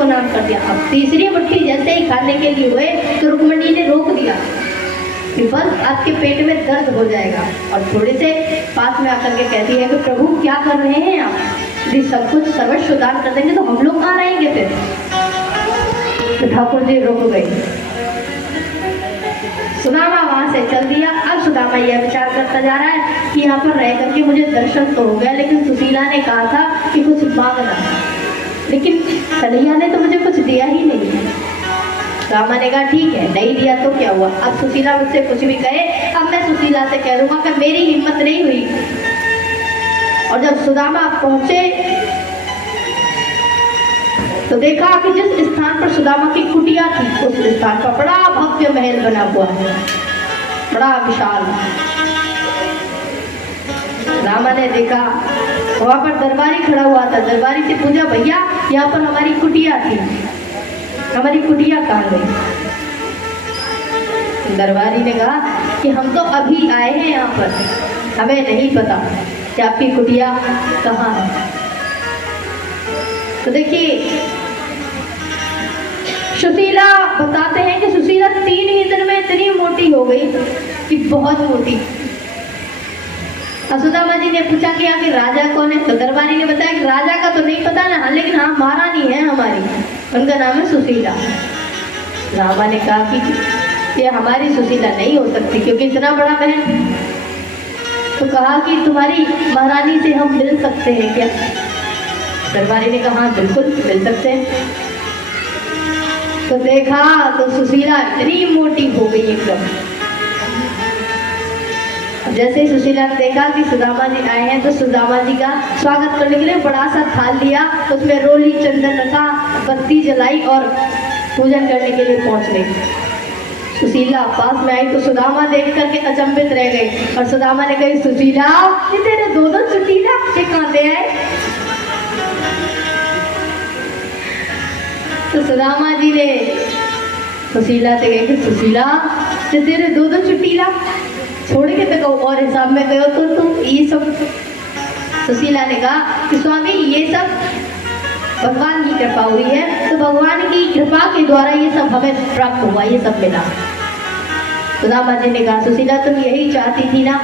प्रणाम कर दिया। अब तीसरी मुट्ठी जैसे ही खाने के लिए हुए तो रुक्मणी ने रोक दिया कि बस आपके पेट में दर्द हो जाएगा, और थोड़े से पास में आकर के कहती है कि प्रभु क्या कर रहे हैं आप, यदि सब कुछ सर्वस्व दान कर देंगे तो हम लोग कहाँ रहेंगे फिर। तो ठाकुर जी रुक गए। सुदामा वहां से चल दिया। अब सुदामा यह विचार करता जा रहा है कि यहाँ पर रह करके मुझे दर्शन तो हो गया, लेकिन सुशीला ने कहा था कि कुछ मांगना, लेकिन कन्हैया ने तो मुझे कुछ दिया ही नहीं है। रामा ने कहा ठीक है, नहीं दिया तो क्या हुआ, अब सुशीला मुझसे कुछ भी कहे, अब मैं सुशीला से कह दूंगा कि मेरी हिम्मत नहीं हुई। और जब सुदामा पहुंचे तो देखा कि जिस स्थान पर सुदामा की कुटिया थी उस स्थान पर बड़ा भव्य महल बना हुआ है, बड़ा विशाल। रामा ने देखा वहां पर दरबारी खड़ा हुआ था। दरबारी से पूछा, भैया यहाँ पर हमारी कुटिया थी, हमारी कुटिया कहाँ गई। दरबारी ने कहा कि हम तो अभी आए हैं यहाँ पर, हमें नहीं पता कि आपकी कुटिया कहाँ है। तो देखिए सुशीला बताते हैं कि सुशीला 3 ही दिन में इतनी मोटी हो गई कि बहुत मोटी। सुदामा जी ने पूछा कि आखिर राजा कौन है, तो दरबारी ने बताया कि राजा का तो नहीं पता ना, लेकिन हाँ महारानी है हमारी, उनका नाम है सुशीला। रामा ने कहा कि ये हमारी सुशीला नहीं हो सकती क्योंकि इतना बड़ा महल। तो कहा कि तुम्हारी महारानी से हम मिल सकते हैं क्या। दरबारी ने कहा हाँ बिल्कुल मिल सकते हैं। तो देखा तो सुशीला इतनी मोटी हो गई एकदम। जैसे ही सुशीला ने देखा कि सुदामा जी आए हैं तो सुदामा जी का स्वागत करने के लिए बड़ा सा थाल लिया, उसमें रोली चंदन रखा, बत्ती जलाई और पूजन करने के लिए पहुंच गई। सुशीला पास में आई तो सुदामा देख करके अचंभित रह गई और सुदामा ने कही, सुशीला ये तेरे 2 चुटीला ये कहाँ से आए। तो सुदामा जी ने सुशीला से कहे कि सुशीला ये तेरे 2 चुटीला छोड़ के तो और हिसाब में गयो तो तुम ये सब। सुशीला ने कहा कि स्वामी ये सब भगवान की कृपा हुई है, तो भगवान की कृपा के द्वारा ये सब हमें प्राप्त हुआ, ये सब मिला। सुदामा जी ने कहा सुशीला तुम यही चाहती थी ना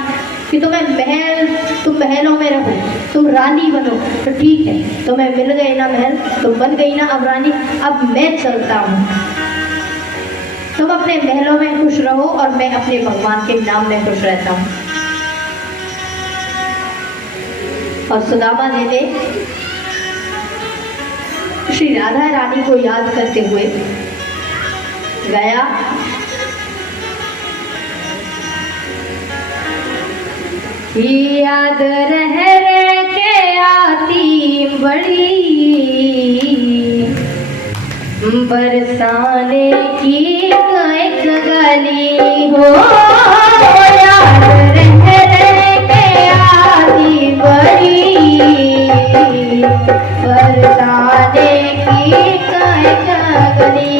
कि तुम महलों में रहो, तुम रानी बनो, तो ठीक है तुम्हें मिल गए ना महल, तुम बन गई ना अब रानी। अब मैं चलता हूँ, तुम अपने महलों में खुश रहो और मैं अपने भगवान के नाम में खुश रहता हूँ। और सुदामा जी ने श्री राधा रानी को याद करते हुए गाया, याद रह के आती बड़ी बरसाने की एक गली हो, याद रह के आती बड़ी बरसाने की एक गली।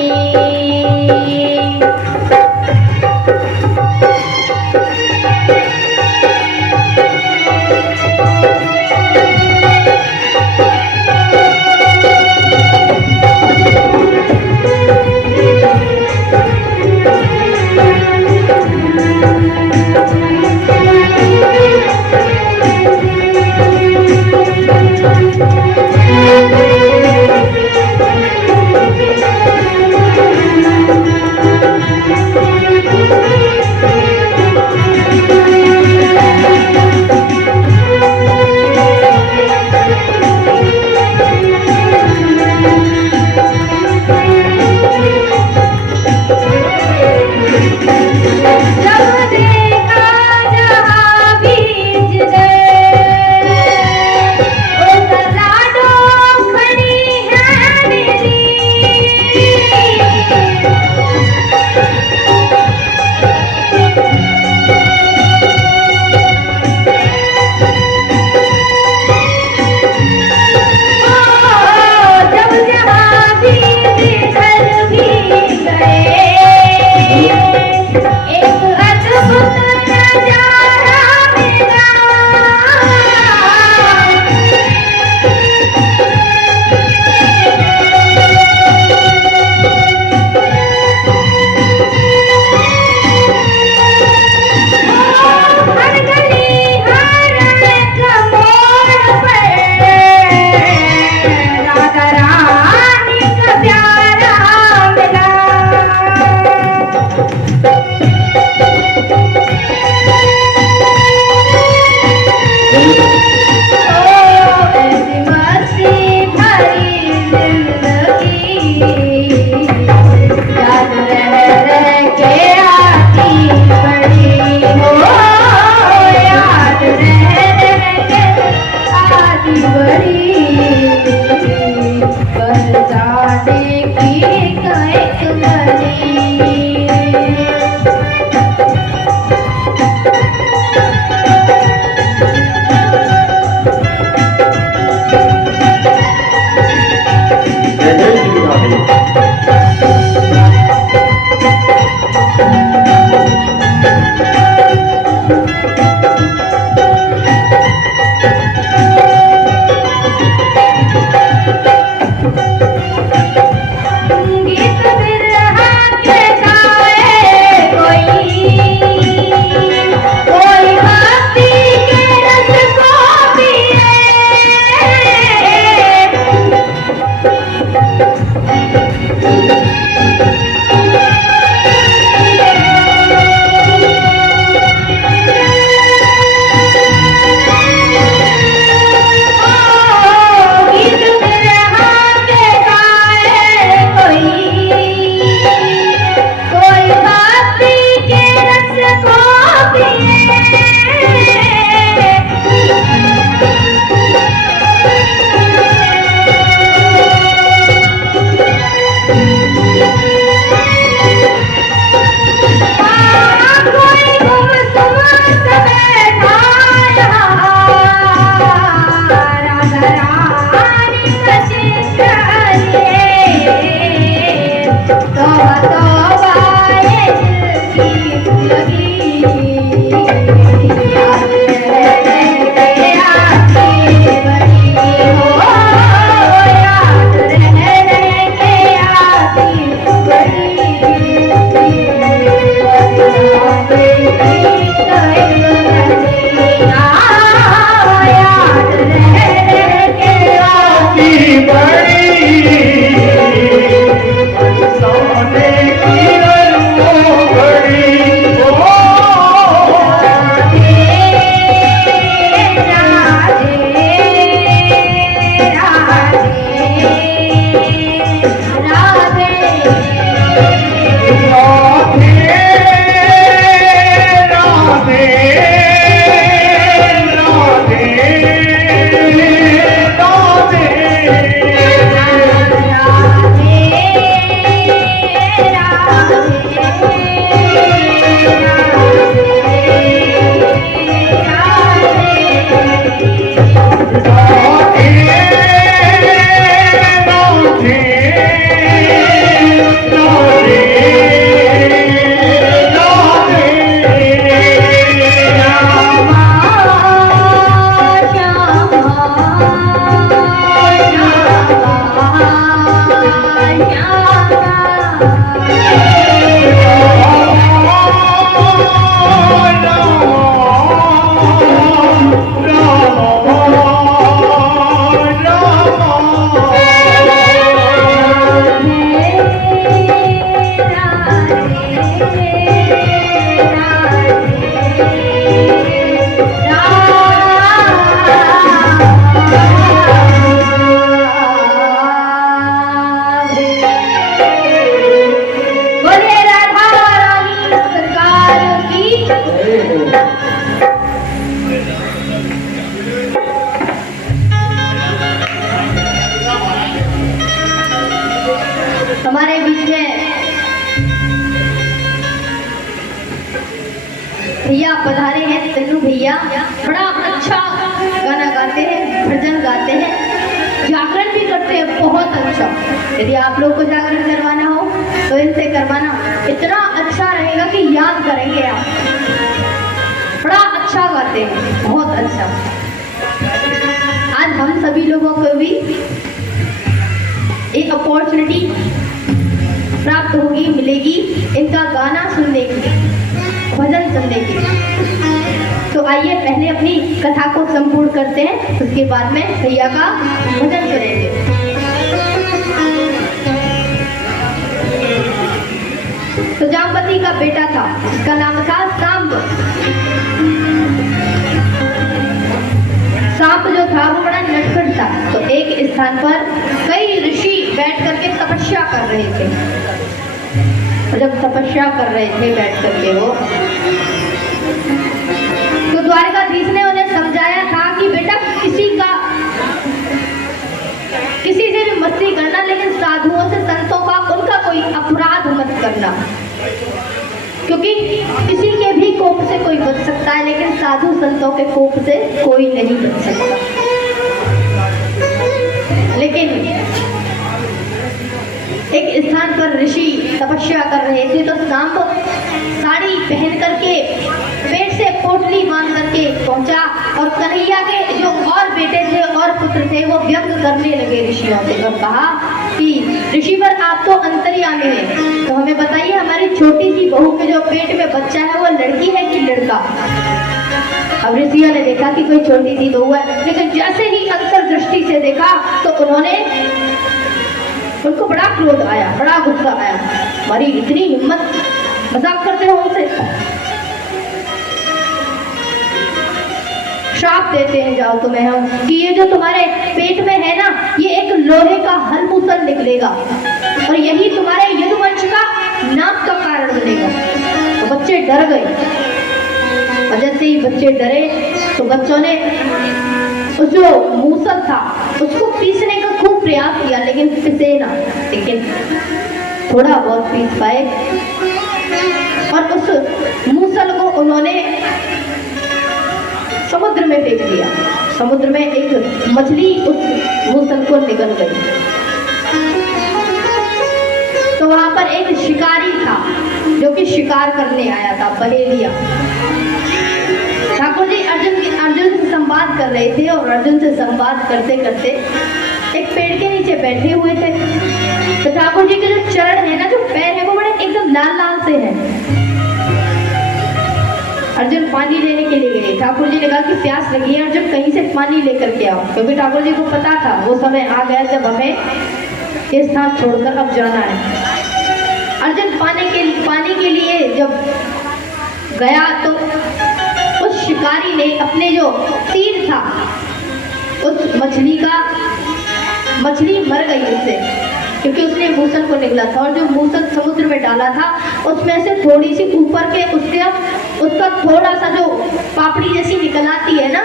हमारे बीच में भैया पधारे हैं, तन्नू भैया बड़ा अच्छा गाना गाते हैं, भजन गाते हैं, जागरण भी करते हैं बहुत अच्छा। यदि आप लोग को जागरण करवाना हो तो इनसे करवाना, इतना अच्छा रहेगा कि याद करेंगे आप। बड़ा अच्छा गाते हैं, बहुत अच्छा। आज हम सभी लोगों को भी एक अपॉर्चुनिटी प्राप्त होगी, मिलेगी इनका गाना सुनने की, भजन सुनने की। तो आइए पहले अपनी कथा को संपूर्ण करते हैं, उसके बाद में भैया का भजन सुनेंगे। तो जामवती का बेटा था, उसका नाम था सांब। सांप जो था वो बड़ा नटखट था। तो एक स्थान पर कई ऋषि बैठ करके तपस्या कर रहे थे। जब तपस्या कर रहे थे बैठ करके वो, तो द्वारकाधीश ने उन्हें समझाया था कि बेटा किसी से भी मस्ती करना, लेकिन साधुओं से, संतों का, उनका कोई अपराध मत करना, क्योंकि किसी के भी कोप से कोई बच सकता है, लेकिन साधु संतों के कोप से कोई नहीं बच सकता। लेकिन एक स्थान पर ऋषि तपस्या कर रहे थे, तो सांप साड़ी पहन करके पेट से पोटली बांध करके पहुंचा, और कन्हैया के जो और बेटे थे और पुत्र थे वो व्यंग करने लगे ऋषियों से, और कहा कि ऋषिवर आप तो अंतर्यामी हैं, तो हमें बताइए हमारी छोटी सी बहू के जो पेट में बच्चा है वो लड़की है कि लड़का। अब ऋषियों ने देखा कि कोई छोटी सी बहू है, लेकिन जैसे ही अंतर्दृष्टि से देखा तो उनको बड़ा क्रोध आया, बड़ा गुस्सा आया। हमारी इतनी हिम्मत, मजाक करते हो उनसे, श्राप देते हैं जाओ तुम्हें हम कि ये जो तुम्हारे पेट में है ना, ये एक लोहे का हलमुसल निकलेगा और यही तुम्हारे यदुवंश का नाम का कारण बनेगा। तो बच्चे डर गए, और जैसे ही बच्चे डरे तो बच्चों ने उस जो मूसल था उसको पीसने का खूब प्रयास किया, लेकिन पिसे ना, लेकिन थोड़ा बहुत पीस पाए, और उस मूसल को उन्होंने समुद्र में फेंक दिया। समुद्र में एक मछली उस मूसल को निगल गई। तो वहां पर एक शिकारी था जो कि शिकार करने आया था, बहेलिया। ठाकुर जी अर्जुन से संवाद कर रहे थे और अर्जुन से संवाद करते करते एक पेड़ के नीचे बैठे हुए थे। तो ठाकुर जी के जो चरण है ना, जो पैर है, वो बड़े एकदम लाल लाल से हैं। अर्जुन पानी लेने के लिए गए। ठाकुर जी ने कहा कि प्यास लगी है अर्जुन, कहीं से पानी लेकर के आओ, क्योंकि ठाकुर जी को पता था वो समय आ गया जब हमें ये स्थान छोड़कर अब जाना है। अर्जुन पानी के लिए जब गया तो उस शिकारी ने अपने जो तीर था उस मछली मर गई उससे, क्योंकि उसने मूसल को निकला था और जो मूसल समुद्र में डाला था उसमें से थोड़ी सी ऊपर के उसका थोड़ा सा जो पापड़ी जैसी निकल आती है ना,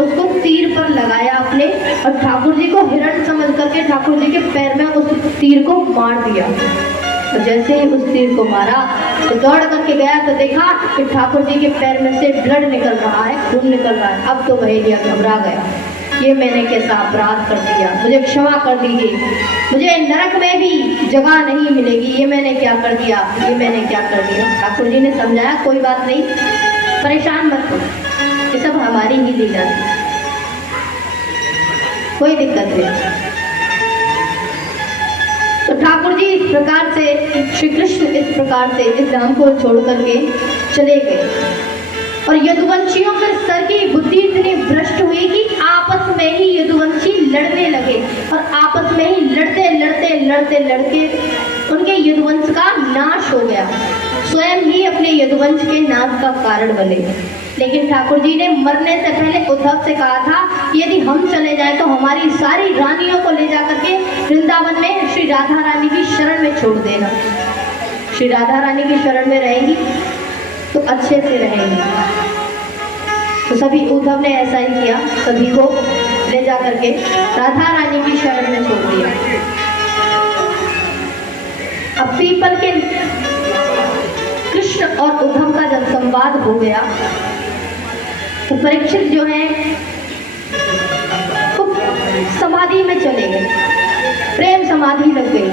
उसको तीर पर लगाया अपने, और ठाकुर जी को हिरण समझ करके ठाकुर जी के पैर में उस तीर को मार दिया। तो जैसे ही उस तीर को मारा तो दौड़ करके गया तो देखा कि ठाकुर जी के पैर में से ब्लड निकल रहा है, खून निकल रहा है। अब तो बहेलिया घबरा गया, ये मैंने कैसा अपराध कर दिया, मुझे क्षमा कर दीजिए, मुझे नरक में भी जगह नहीं मिलेगी, ये मैंने क्या कर दिया, ये मैंने क्या कर दिया। ठाकुर जी ने समझाया कोई बात नहीं, परेशान मत हो, ये सब हमारी ही लीला थी, कोई दिक्कत नहीं। तो ठाकुर जी इस प्रकार से, श्री कृष्ण इस प्रकार से इस धाम को छोड़ करके चले गए। और यदुवंशियों के सर की बुद्धि इतनी भ्रष्ट हुई कि आपस में ही यदुवंशी लड़ने लगे, और आपस में ही लड़ते उनके यदुवंश का नाश हो गया, स्वयं ही अपने यदुवंश के नाश का कारण बने। लेकिन ठाकुर जी ने मरने से पहले उद्धव से कहा था यदि हम चले जाएं तो हमारी सारी रानियों को ले जाकर के वृंदावन में श्री राधा रानी की शरण में छोड़ देना, श्री राधा रानी की शरण में रहेंगी तो अच्छे से रहेंगे। तो सभी उद्धव ने ऐसा ही किया, सभी को ले जा करके राधा रानी की शरण में छोड़ दिया। अब पीपल के कृष्ण और उद्धव का जब संवाद हो गया तो परीक्षित जो है तो समाधि में चले गए, प्रेम समाधि लग गई।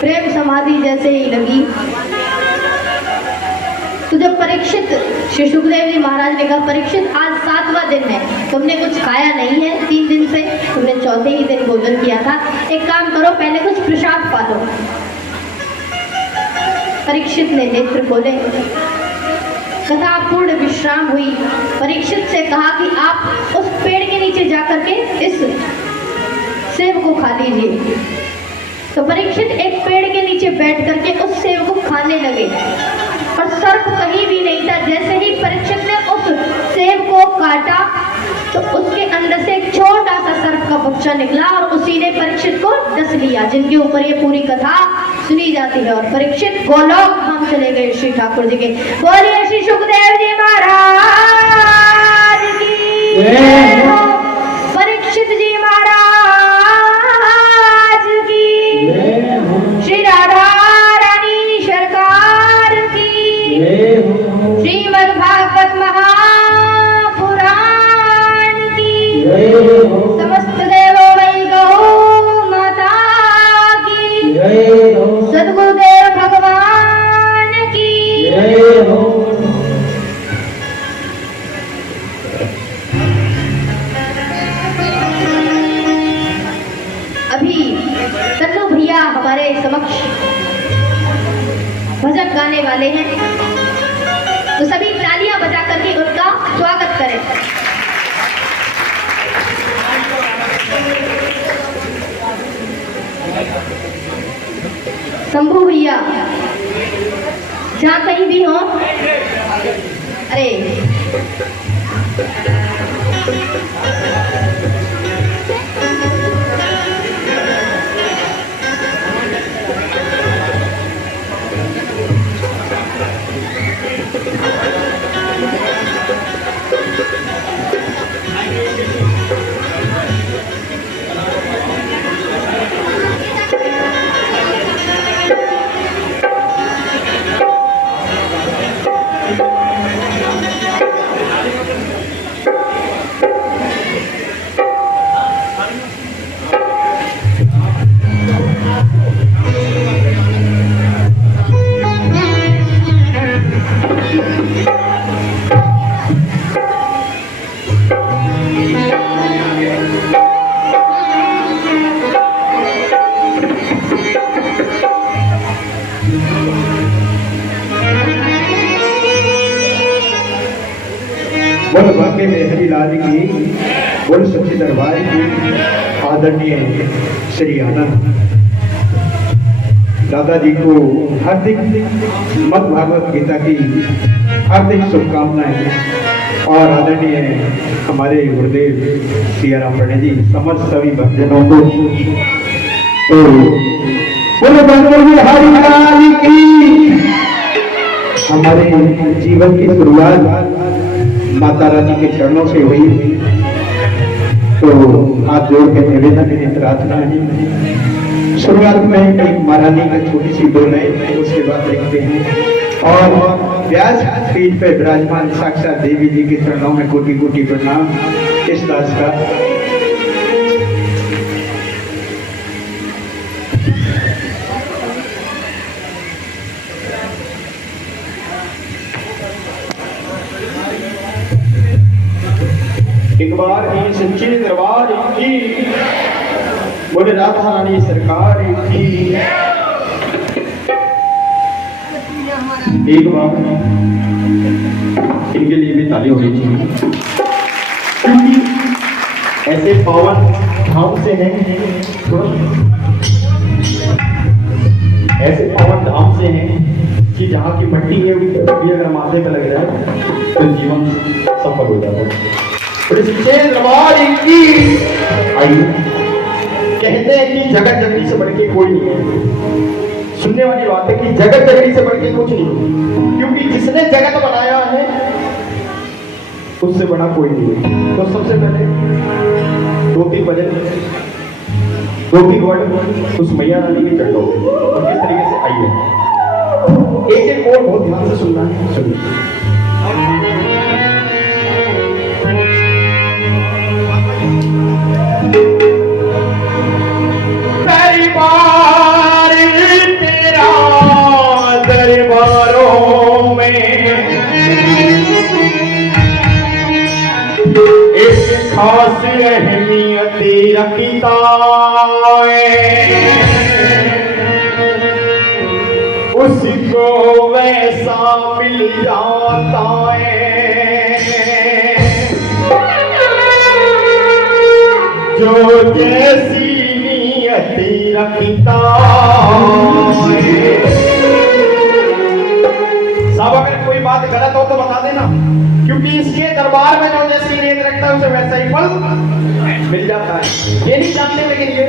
प्रेम समाधि जैसे ही लगी तो जब परीक्षित, श्री सुखदेव जी महाराज ने कहा परीक्षित आज 7वां दिन है, तुमने कुछ खाया नहीं है 3 दिन से, तुमने चौथे ही दिन भोजन किया था, एक काम करो पहले कुछ प्रसाद पा लो। परीक्षित ने नेत्र खोले, कथा पूर्ण विश्राम हुई। परीक्षित से कहा कि आप उस पेड़ के नीचे जाकर के इस सेब को खा लीजिए। तो परीक्षित एक पेड़ के नीचे बैठ करके उस सेब को खाने लगे और सर्प कहीं भी नहीं था। जैसे ही परीक्षित ने उस सेब को काटा तो उसके अंदर से एक छोटा सा सर्प का बच्चा निकला और उसी ने परीक्षित को डस लिया, जिनके ऊपर ये पूरी कथा सुनी जाती है। और परीक्षित गोलोक धाम चले गए श्री ठाकुर जी के। बोलिए श्री सुखदेव जी महाराज की, परीक्षित जी महाराज की, श्री राधा रानी सरकार की, श्रीमद् भागवत महापुराण की, समस्त देवों वै गौ माता की, सद्गुरुदेव भगवान की। अभी तन्नू भैया हमारे समक्ष भजन गाने वाले हैं, तो सभी तालियां बजा करके उनका स्वागत करें। शंभू भैया जहाँ कहीं भी हो, अरे बोल सच्चे दरबार की आदरणीय श्री आनंद दादाजी को हार्दिक मद भागवत गीता की हार्दिक शुभकामनाएं और आदरणीय हमारे गुरुदेव सियाराम प्रणय जी समस्त सभी भक्तजनों को तो बोलो भगवान हरि काली की। हमारे जीवन की शुरुआत माता रानी के चरणों से हुई, तो हाथ जोड़ के निवेदन है, प्रार्थना है। शुरुआत में एक महारानी का छोटी सी बोल है, उसके बाद देखते हैं। और व्यास पीठ पे विराजमान साक्षात देवी जी के चरणों में कोटि कोटि प्रणाम। इस दास का एक बार ही सच्चे दरबार की, बोले राधा रानी सरकार की। एक बार इनके लिए भी ताली होनी चाहिए, ऐसे पावन धाम से हैं, ऐसे पावन धाम से हैं कि जहाँ की मट्टी है भी अगर माथे पे लग जाए तो जीवन सफल हो जाता है। आइए, कहते हैं कि जगत जननी से बढ़ के कोई नहीं है। सुनने वाली बात है कि जगत जननी से बढ़ के कुछ नहीं, क्योंकि जिसने जगत बनाया है उससे बड़ा कोई नहीं है। तो सबसे पहले दो तीन वर्ड उस मैया रानी के चढ़ो और किस तरीके से आइए, एक एक और बहुत ध्यान से सुनना है। सुनिए। दरबारों में एक खास अहमियत रखता है, उसको वैसा मिल जाता है जो जैसी नियत रखता है। साहब अगर कोई बात गलत हो तो बता देना, क्योंकि इसके दरबार में जो जैसी नियत रखता है उसे वैसा ही फल मिल जाता है। ये नहीं जानते, लेकिन ये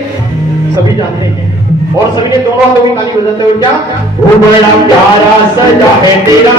सभी जानते हैं और सभी ने दोनों हाथों की ताली बजाते हुए क्या, वो बड़ा प्यारा सजा है तेरा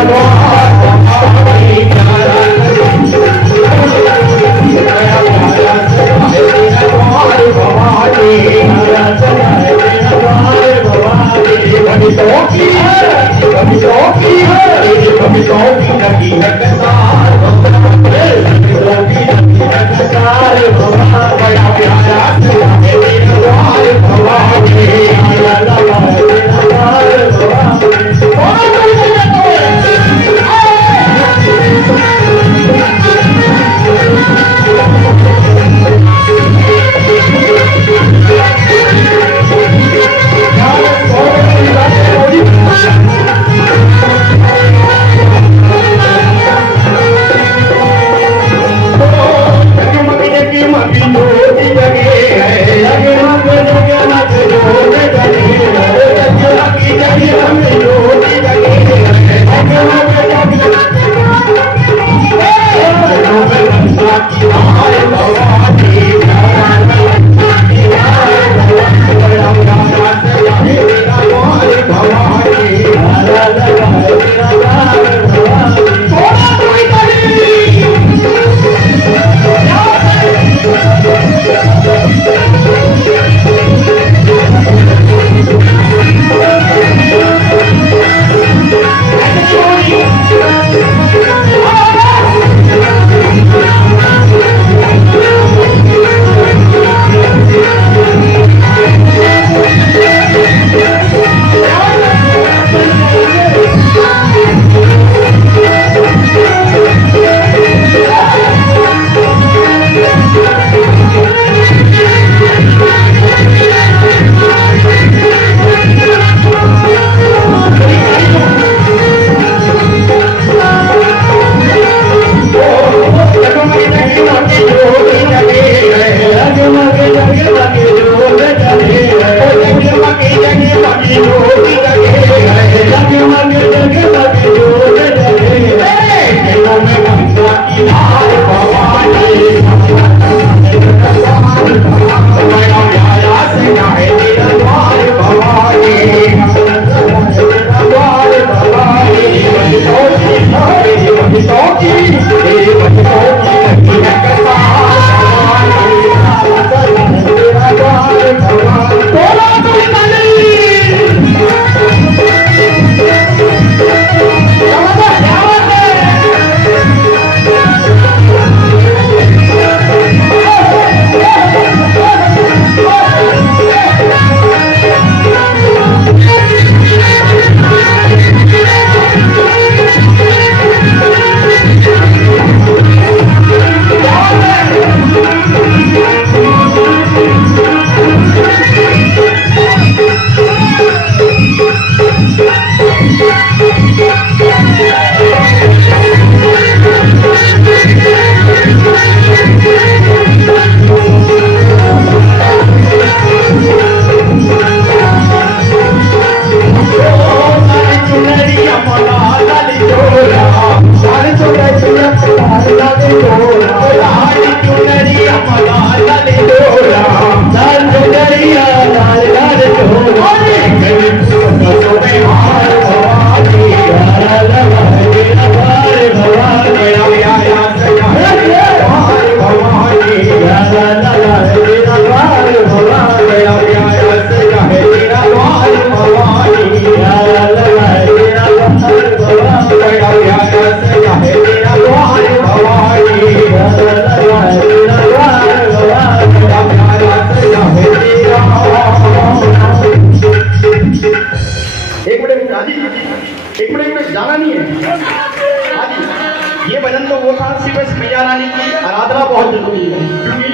बहुत जरूरी है, क्योंकि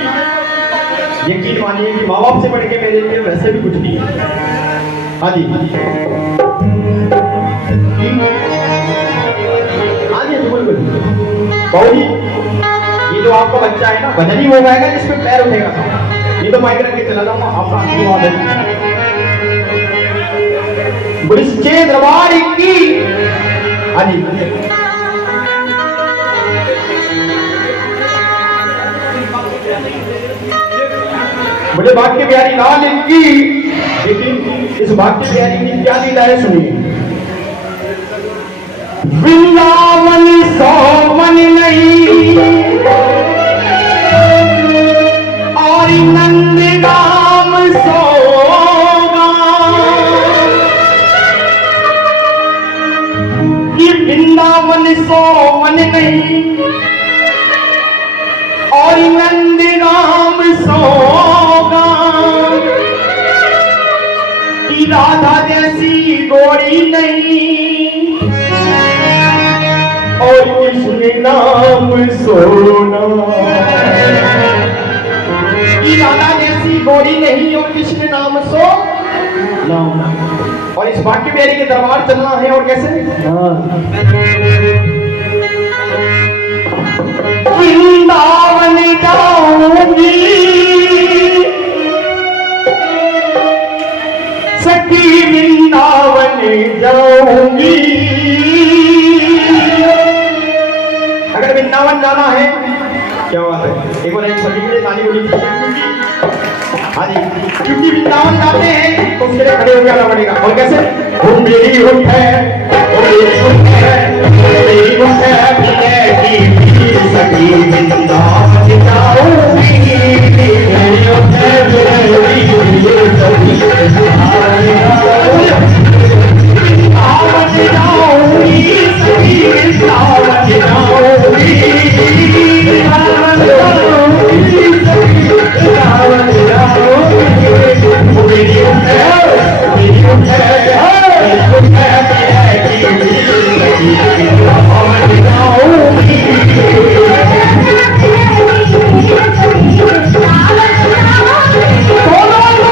यकीन मानिए कि माँ बाप से बढ़ के मेरे लिए वैसे भी कुछ नहीं है। हाँ जी, हाँ जी, बिल्कुल बाबू जी, ये जो आपका बच्चा है ना, भजन ही वो गाएगा जिसमें पैर उठेगा। ये तो माइक रख के चला जाऊंगा, आपका आशीर्वाद है। बुढ़िस्के दरबार की, हाँ जी, मुझे भाग्य बिहारी लाल की, लेकिन इस भाग्य बिहारी की क्या लीला है सुनिए। वृंदावन सोवन नहीं और नंद नाम सोगा, ये वृंदावन सोवन नहीं और नंद राम सोगा, कि राधा जैसी गोरी नहीं और कृष्ण नाम सोना, कि राधा जैसी गोरी नहीं और कृष्ण नाम सो नाम। और इस भाग्य बिहारी के दरबार चलना है, और कैसे? वृंदावन जाऊंगी सखी, वृंदावन जाऊंगी। अगर वृंदावन जाना है, क्या बात है, एक बार एक सभी के लिए ताली होनी चाहिए। हाँ जी, क्योंकि वृंदावन जाते हैं तो उसके लिए खड़े हो जाना पड़ेगा। और कैसे? वो मेरी उठ है, वो मेरी उठ है, वो मेरी उठ है, सखी वृंदावन जाऊंगी, मेरी उठ है, मेरी सखी वृंदावन जाऊंगी, सखी वृंदावन जाऊंगी, वृंदावन जाऊंगी, सखी वृंदावन जाऊंगी। वो मेरी उठ है, मेरी उठ है, मेरी उठ है, वृंदावन जाऊंगी। दोनों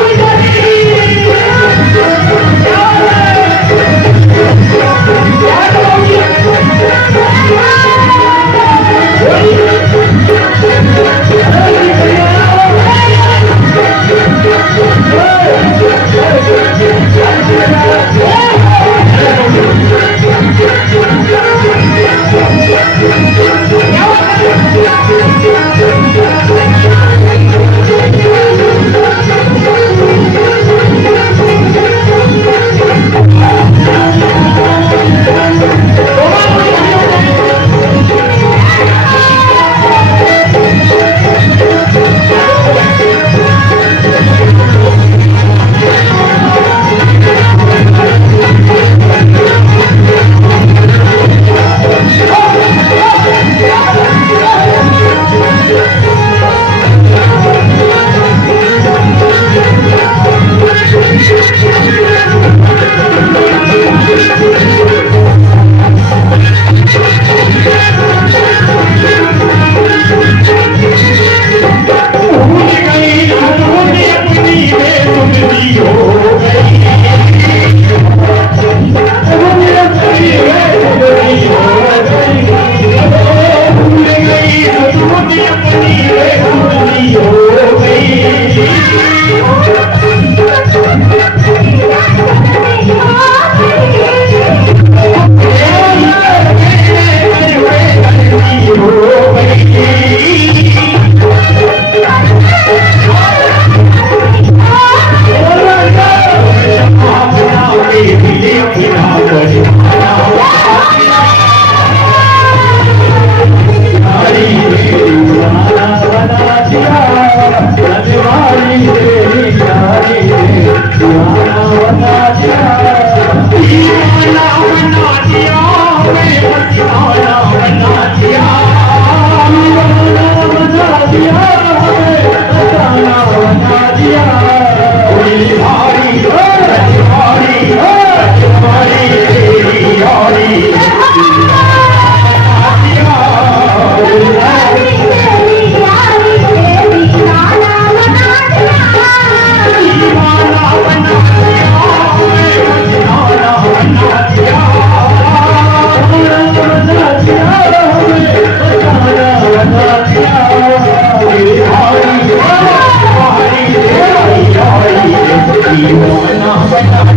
दीवाना बना